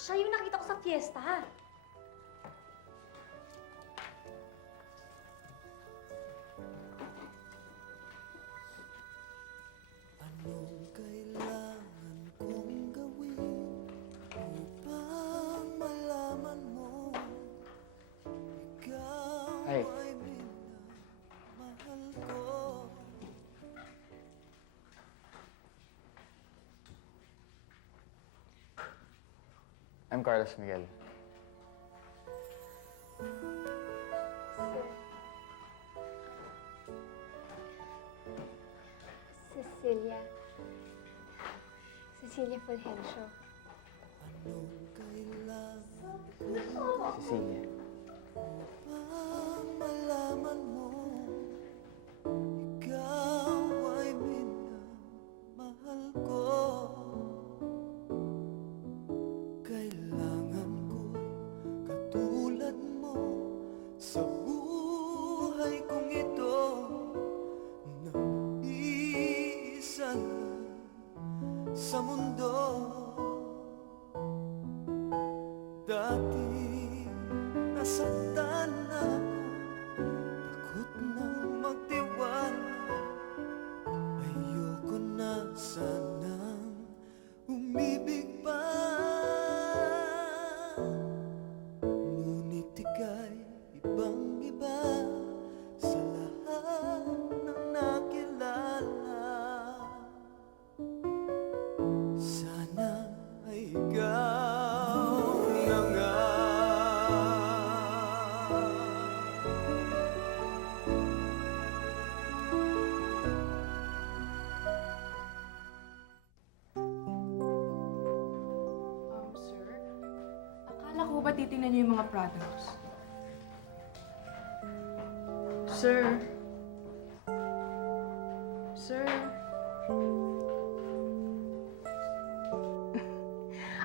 Siya yung nakita ko sa fiesta. Anong kailangan kong gawin upang malaman mo ikaw Hey. ay minamahal ko? I'm Carlos Miguel. Cecilia. Cecilia Fulgencio. Anong kailangan Cecilia. upang malaman mo ikaw ay minamahal ko? Kailangan ko'y katulad mo sa buhay kong ito na iisa lang sa mundo. Dati nasaktan ako, takot nang magtiwala. Ayoko na sanang umibig pa. Ngunit ika'y ibang-iba sa lahat ng nakilala. Sana ay ikaw na nga. Sir, akala ko ba titingnan niyo yung mga products? Sir? Sir?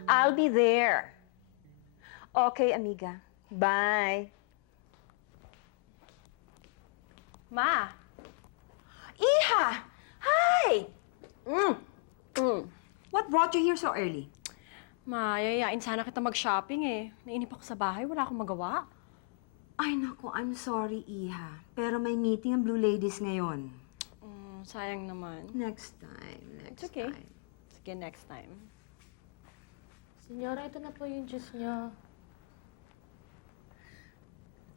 I'll be there. Okay, amiga. Bye. Ma! Iha! Hi! What brought you here so early? Ma, yayain sana kita mag-shopping eh. Nainip ako sa bahay, wala akong magawa. Ay, naku, I'm sorry, Iha. Pero may meeting ang Blue Ladies ngayon. Sayang naman. Next time, next It's okay. time. Sige, next time. Senyora, ito na po yung juice niyo.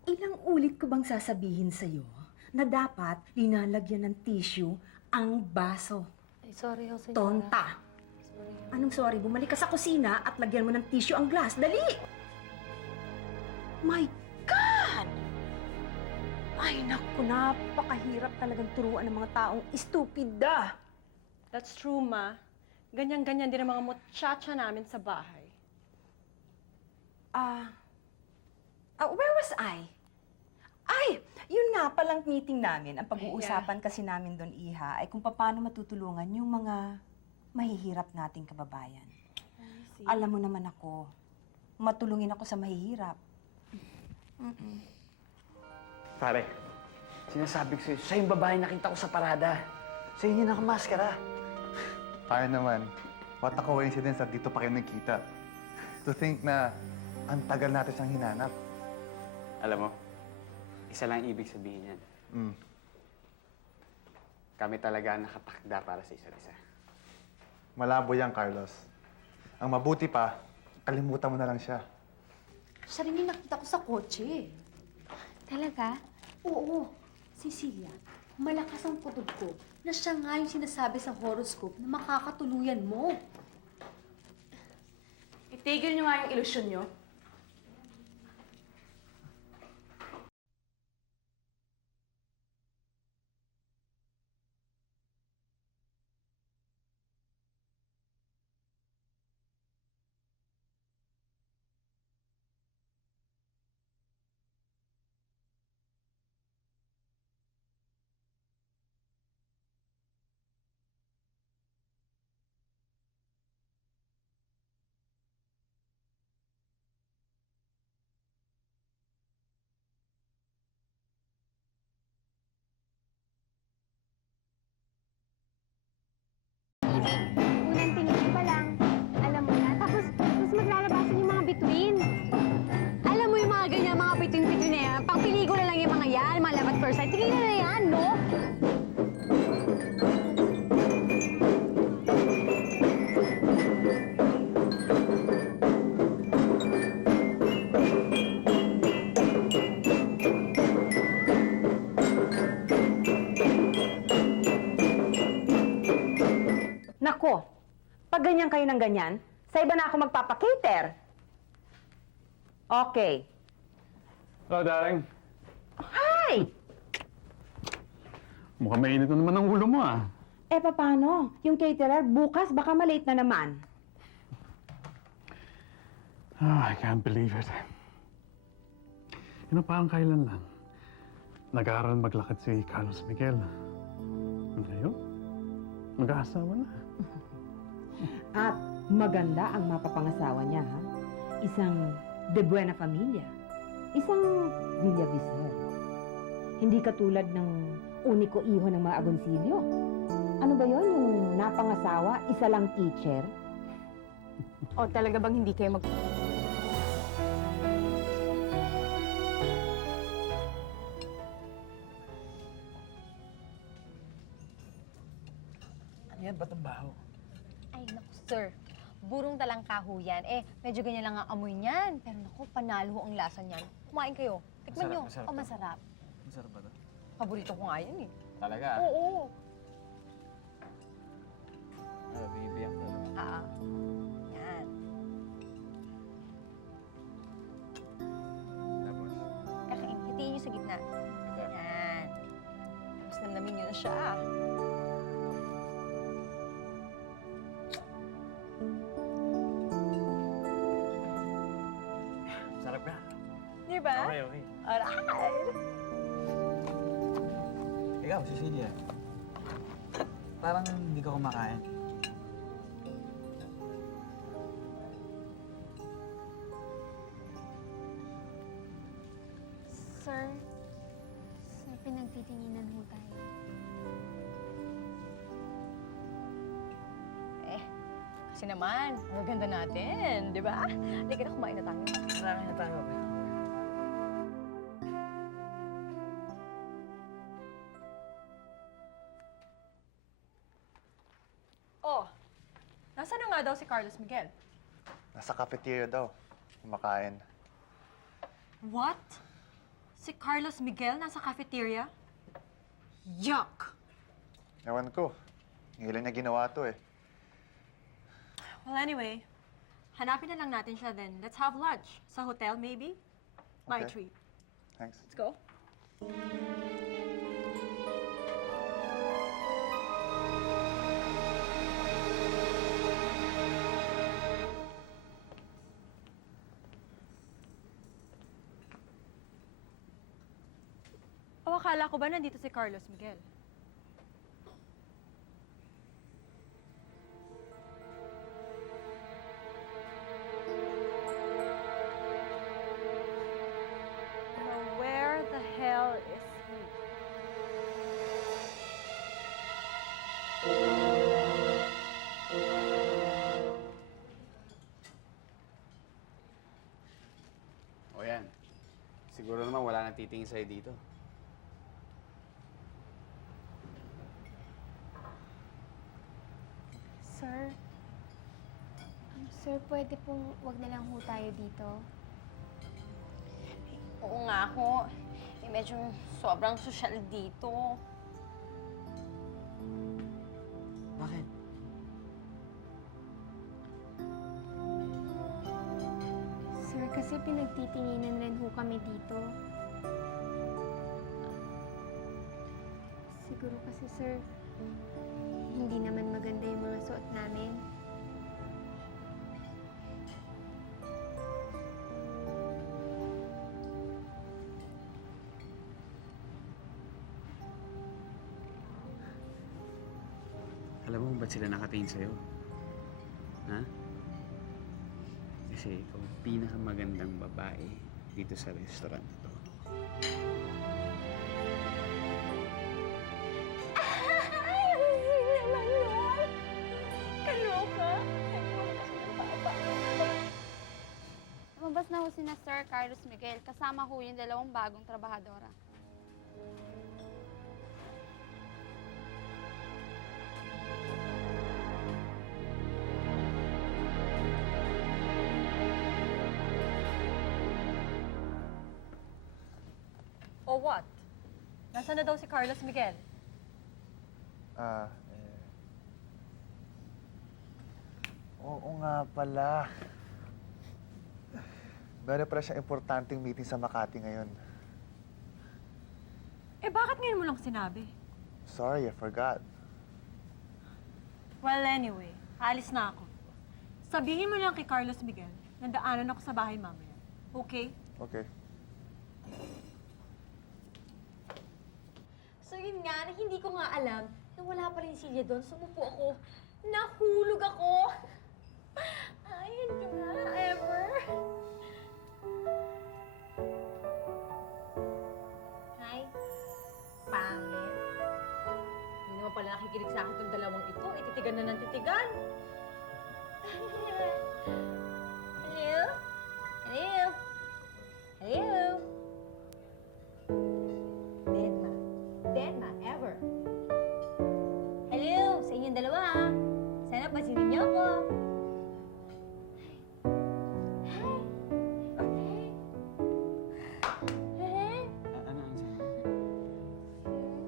Ilang ulit ko bang sasabihin sa'yo na dapat linalagyan ng tissue ang baso? Ay, sorry ho, senyora. Tonta! Sorry. Anong sorry? Bumalik ka sa kusina at lagyan mo ng tissue ang glass. Dali! My God! Ay, naku, napakahirap talagang turuan ng mga taong estupida. That's true, Ma. Ganyan-ganyan din ang mga muchacha namin sa bahay. Where was I? Ay, yun nga palang meeting namin. Ang pag-uusapan kasi namin doon, Iha, ay kung paano matutulungan yung mga mahihirap nating kababayan. Alam mo naman ako, matulungin ako sa mahihirap. Pare, sinasabi ko sa'yo, siya yung babae nakita ko sa parada. Sa inyo nakamaskara. Tayo naman, what a coincidence at dito pa kayo nagkita. To think na ang tagal natin siyang hinanap. Alam mo, isa lang ibig sabihin yan. Kami talaga ang nakatakda para sa isa't isa. Malabo yan, Carlos. Ang mabuti pa, kalimutan mo na lang siya. Siya rin yung nakita ko sa kotse. Talaga? Oo. Cecilia, malakas ang putod ko na siya nga yung sinasabi sa horoscope na makakatuluyan mo. Itigil niyo nga yung ilusyon niyo. Nako, pag ganyan kayo ng ganyan, sa iba na ako magpapakater. Okay. Hello, darling. Hi! Mukhang mainit na naman ang ulo mo, ah. Eh, paano? Yung caterer, bukas baka malate na naman. I can't believe it. Parang kailan lang. Nag-aaral maglakad si Carlos Miguel. Ngayon, mag-aasawa na. At maganda ang mapapangasawa niya, ha? Isang de buena familia. Isang Villavicer. Hindi katulad ng uniko iho ng mga Agoncillo. Ano ba yon yung napangasawa, isa lang teacher? O talaga bang hindi kayo Ano yan? Ba't ang baho? Ay, naku, sir. Burong talang kaho yan. Eh, medyo ganyan lang ang amoy niyan. Pero naku, panalo ho ang lasa niyan. Kumain kayo. Tikman Masarap, nyo. masarap Oh, to. masarap. Masarap ba to? Paborito ko nga yan eh. Talaga? Oo. Bibiyak to. Ah. Yan. Tapos? Kakain. Hitiin nyo sa gitna. Yan. Tapos namnamin nyo na siya. Sarap ka. Di ba? Okay, okay. Alright. Ikaw, Cecilia. Parang hindi ka kumakain. Sir, pinagtitinginan ho tayo. Eh, kasi naman, ang ganda natin, di ba? Halika na, kumain na tayo. Marami na tayo. Oh, nasa na nga daw si Carlos Miguel? Nasa cafeteria daw. Kumakain. What? Si Carlos Miguel nasa cafeteria? Yuck! Ewan ko. Ngayon niya ginawa to eh. Well, anyway, hanapin na lang natin siya then. Let's have lunch. Sa hotel, maybe? My Okay. treat. Thanks. Let's go. O, akala ko ba nandito si Carlos Miguel? Now, where the hell is he? O yan. Siguro naman wala nang titingin sa'yo dito. Sir, sir, pwede pong wag na lang ho tayo dito. Oo nga ho. Eh, medyo sobrang sosyal dito. Bakit? Sir, kasi pinagtitinginan rin ho kami dito. Siguro kasi, sir, hindi naman maganda yung mga suot namin. Alam mo kung ba't sila nakatingin sa'yo? Ha? Kasi ikaw ang pinakamagandang babae dito sa restaurant na to. Ay, ang sweet naman nun! Kaloka! Lumabas na ho sina Sir Carlos Miguel, kasama ho yung dalawang bagong trabahadora. O what? Nasaan na daw si Carlos Miguel? Ah, Oo nga pala. Meron pala siyang importanteng meeting sa Makati ngayon. Eh, bakit ngayon mo lang sinabi? Sorry, I forgot. Well, anyway, alis na ako. Sabihin mo lang kay Carlos Miguel na daanan ako sa bahay mamaya. Okay? Okay. So yun nga, na hindi ko nga alam na wala pa rin si Silya doon. Sumupo ako. Nahulog ako. Ayun ka nga, ever. Hi. Pangit. Hindi naman pala nakikinig sa akin itong dalawang ito. Titigan na ng titigan. Hello? Hello? Hello? Dead ma. Dead ma, ever. Hello? Sa inyong dalawa, ha? Sana pasinin niyo ako. Ano ang sabi?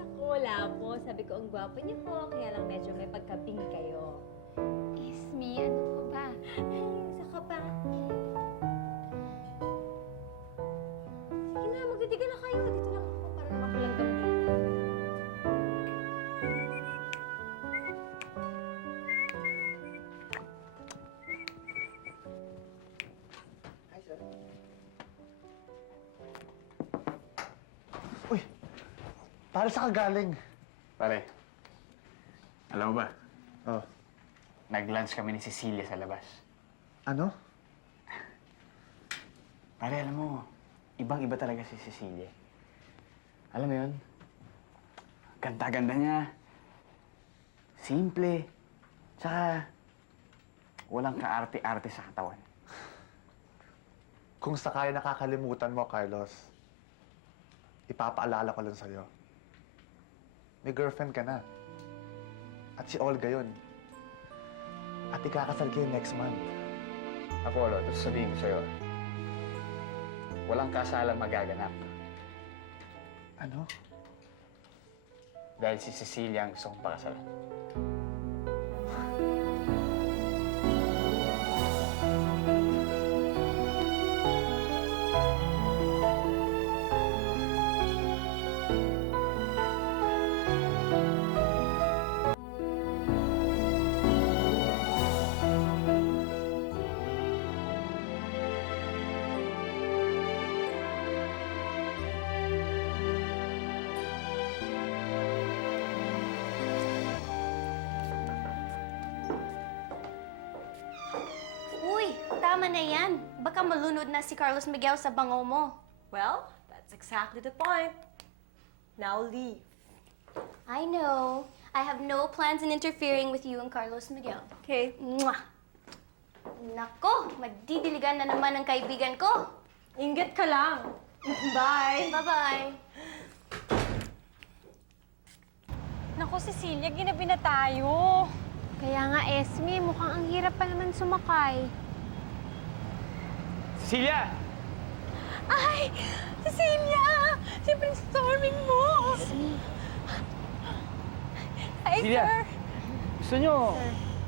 Naku, wala po. Sabi ko, ang gwapo niyo po. Kaya lang medyo may pagkabing kayo. Esme, ano ko ba? Isa ka pa. Sige na, magtitigan na kayo. Dito lang ako para makapalanggam dito. Uy! Para sa kagaling. Pare, alam mo ba? Oh. Nag-lunch kami ni Cecilia sa labas. Ano? Pare, alam mo, ibang-iba talaga si Cecilia. Alam mo yun? Ganda-ganda niya. Simple. Tsaka, walang kaarte-arte sa katawan. Kung sakaya nakakalimutan mo, Carlos, ipapaalala ko lang sa'yo. May girlfriend ka na. At si Olga yun. At ikakasal kayo next month. Apollo, ito sabihin ko sa'yo. Walang kasalang magaganap. Ano? Dahil si Cecilia ang gusto kong pakasalan. Uy, tama na yan. Baka malunod na si Carlos Miguel sa bango mo. Well, that's exactly the point. Now leave. I know. I have no plans in interfering with you and Carlos Miguel. Okay. Mwah! Nako, magdidiligan na naman ang kaibigan ko. Inggit ka lang. Bye. Bye-bye. Naku, Cecilia, ginabi na tayo. Kaya nga, Esme, mukhang ang hirap pa naman sumakay. Cecilia! Ay! Cecilia! Si Prince Charming mo! Esme, Hi, Cecilia! sir! Gusto nyo,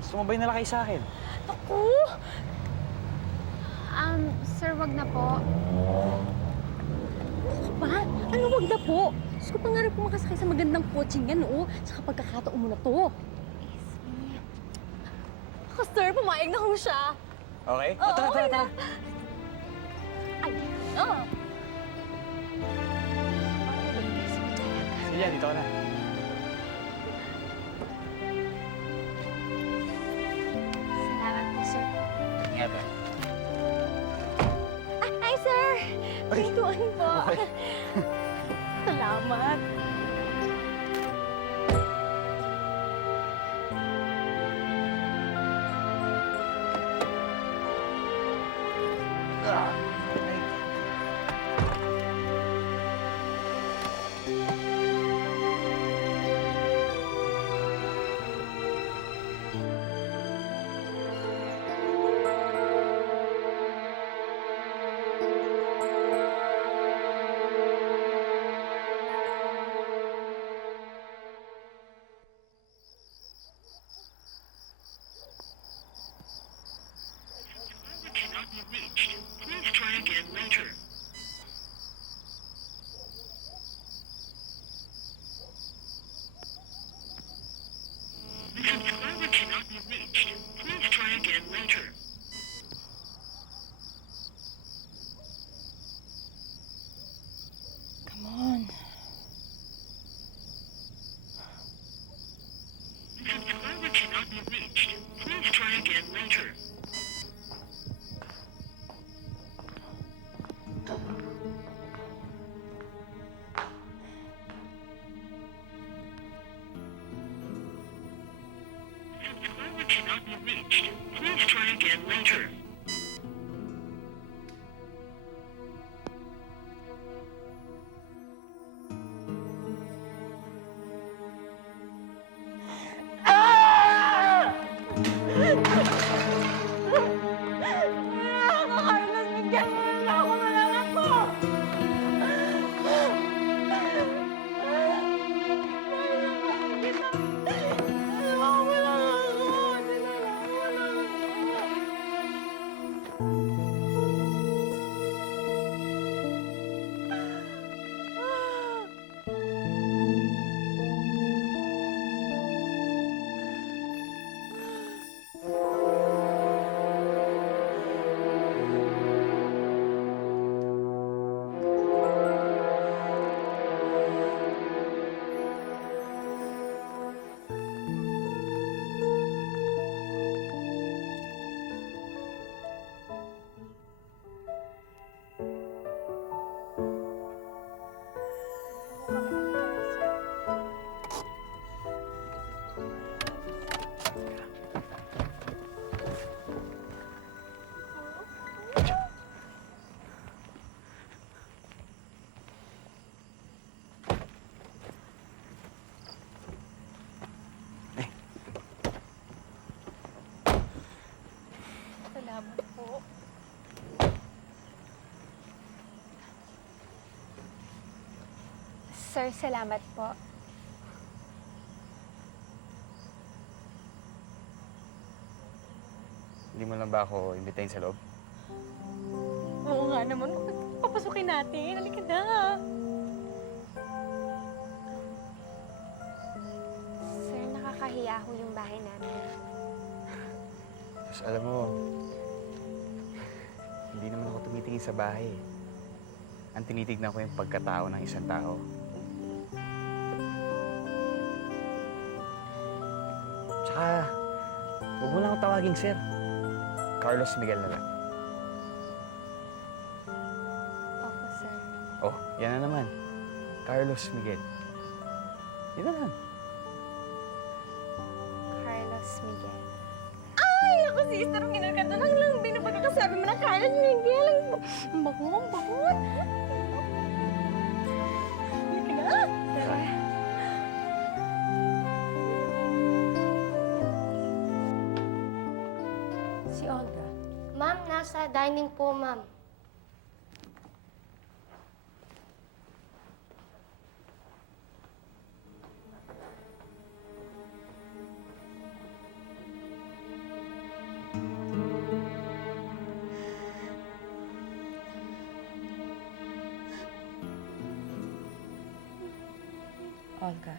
sumabay na lang kayo sa akin. Naku! sir, wag na po. Ba? Ano wag na po? Diyos ko, pangarap ko makasakay sa magandang coaching yan, oo? Sa pagkakataon mo na to. Esme. Ako, sir, pumayag na ho siya. Okay? Oo, tara, okay tara, tara. Ay, oo. Cecilia, dito ka na. Salamat po, sir. Ingat eh. Ay, sir! Pintuan po. Salamat. Come on. Carlos, bigyan mo na ako, malang ako! Salamat po. Sir, salamat po. Hindi mo lang ba ako imbitahin sa loob? Oo nga naman. Papasukin natin. Halika na. Sir, nakakahiya ho yung bahay namin. Tapos alam mo, hindi naman ako tumitingin sa bahay. Ang tinitignan ko yung pagkatao ng isang tao. Tsaka, huwag mo lang ako tawaging sir. Carlos Miguel na lang. Opo, sir. Oh, yan na naman. Carlos Miguel. Yan na lang. Carlos Miguel. Ay, ako sister, kinaganda lang lang. Binapagkakasabi mo na Carlos Miguel. Ang bago, ang bago. Halika na. Si Olga. Ma'am, nasa dining po, ma'am. Olga.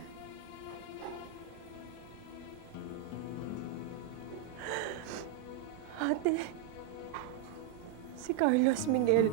Ate, si Carlos Miguel.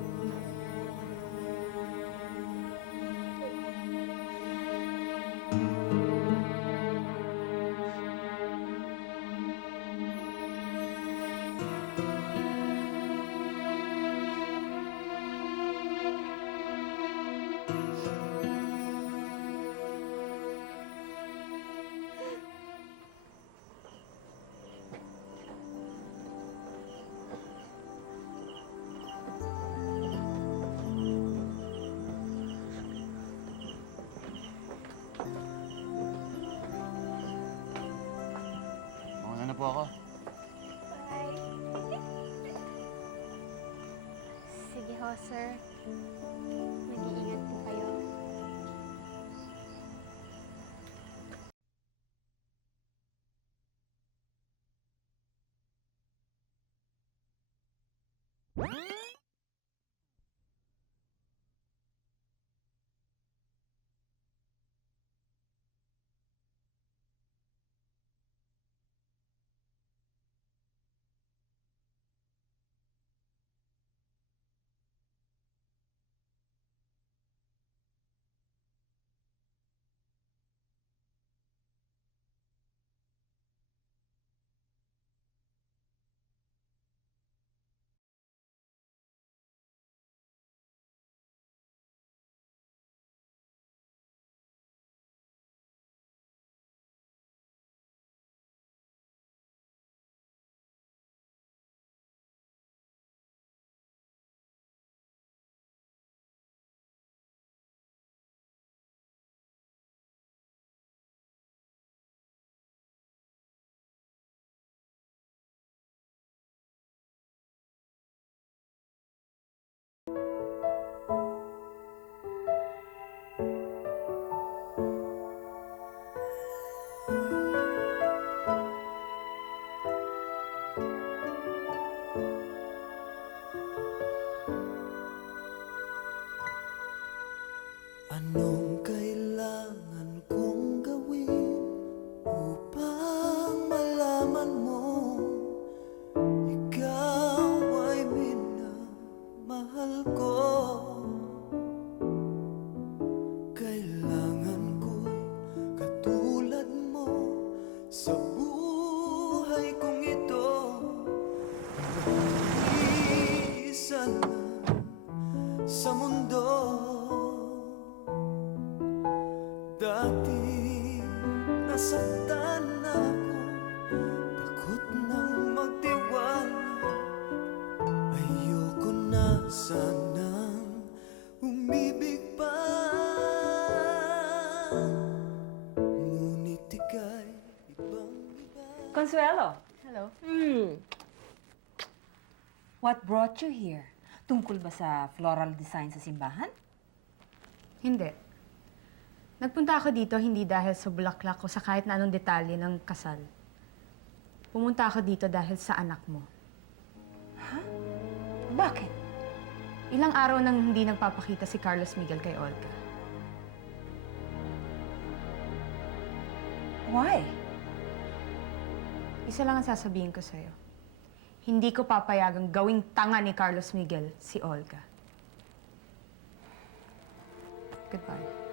Mauna na po ako. Sige ho, sir. Mag-iingat po kayo. Anong kailangan kong gawin upang malaman mo ikaw ay minamahal ko? Kailangan ko'y katulad mo sa buhay kong ito. Isa na sa mundo. Dati nasaktan ako, takot nang magtiwala. Ayoko na sanang umibig pa. Ngunit ika'y ibang-iba. Consuelo, Hello. what brought you here? Tungkol ba sa floral design sa simbahan? Hindi. Nagpunta ako dito hindi dahil sa bulaklak o sa kahit na anong detalye ng kasal. Pumunta ako dito dahil sa anak mo. Bakit? Ilang araw nang hindi nagpapakita si Carlos Miguel kay Olga. Why? Isa lang ang sasabihin ko sa'yo. Hindi ko papayagang gawing tanga ni Carlos Miguel si Olga. Goodbye.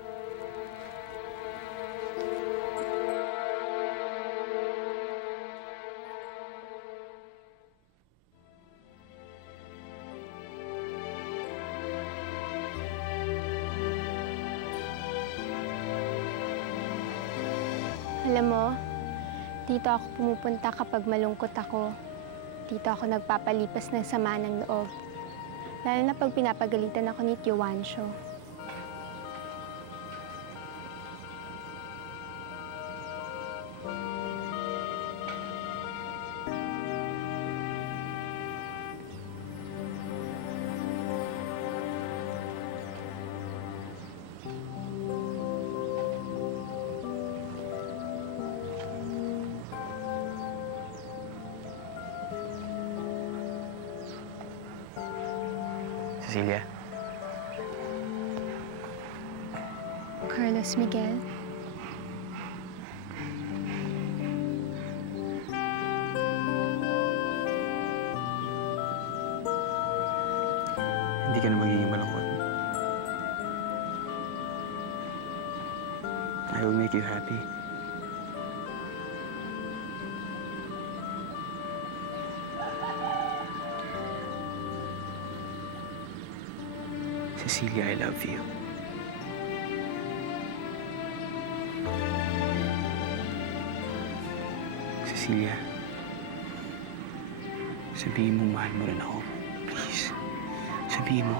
Alam mo, dito ako pumupunta kapag malungkot ako. Dito ako nagpapalipas ng sama ng loob. Lalo na pag pinapagalitan ako ni Tio Juancho. Cecilia, Carlos Miguel, hindi ka na magiging malungkot. I will make you happy. Cecilia, I love you. Cecilia, sabihin mo mahal mo rin ako. Please, sabihin mo.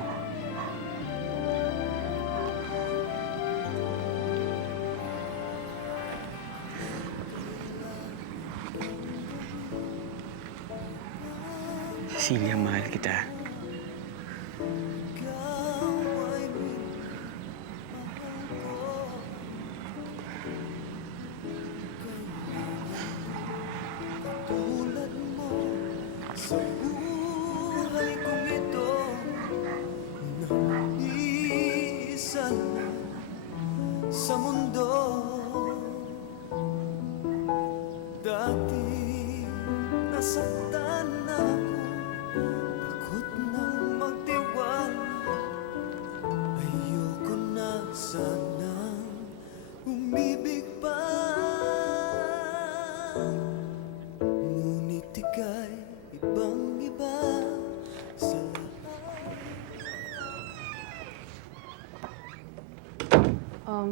Cecilia, mahal kita. Tulad mo sa buhay kong ito.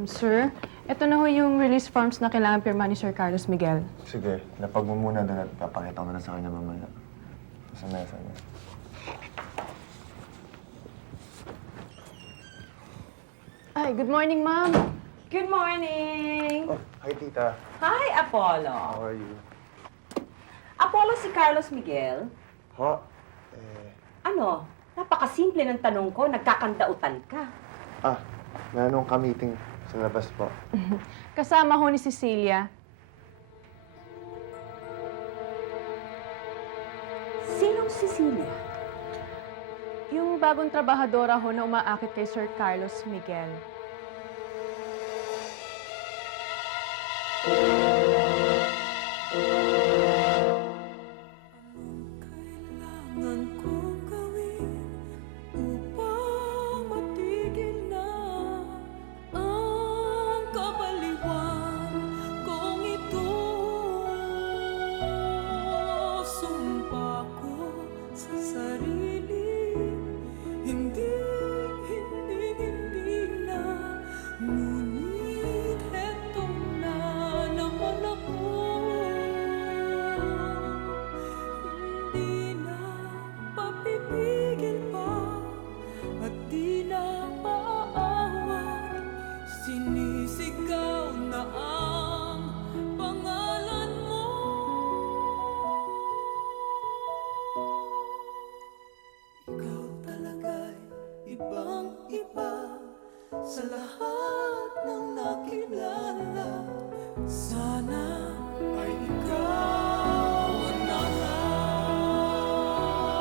Sir, ito na ho yung release forms na kailangan pirma ni Sir Carlos Miguel. Sige, lapag mo muna doon at papakita ko na sa kanya mamaya. Sa mesa niya. Ay, good morning, ma'am. Good morning! Oh, hi tita. Hi, Apollo! How are you? Apollo, si Carlos Miguel. Ho? Ano? Napakasimple ng tanong ko, nagkakandautan ka. Meron ka meeting sa labas po. Kasama ho ni Cecilia. Sinong Cecilia? Yung bagong trabahadora ho na umaakit kay Sir Carlos Miguel.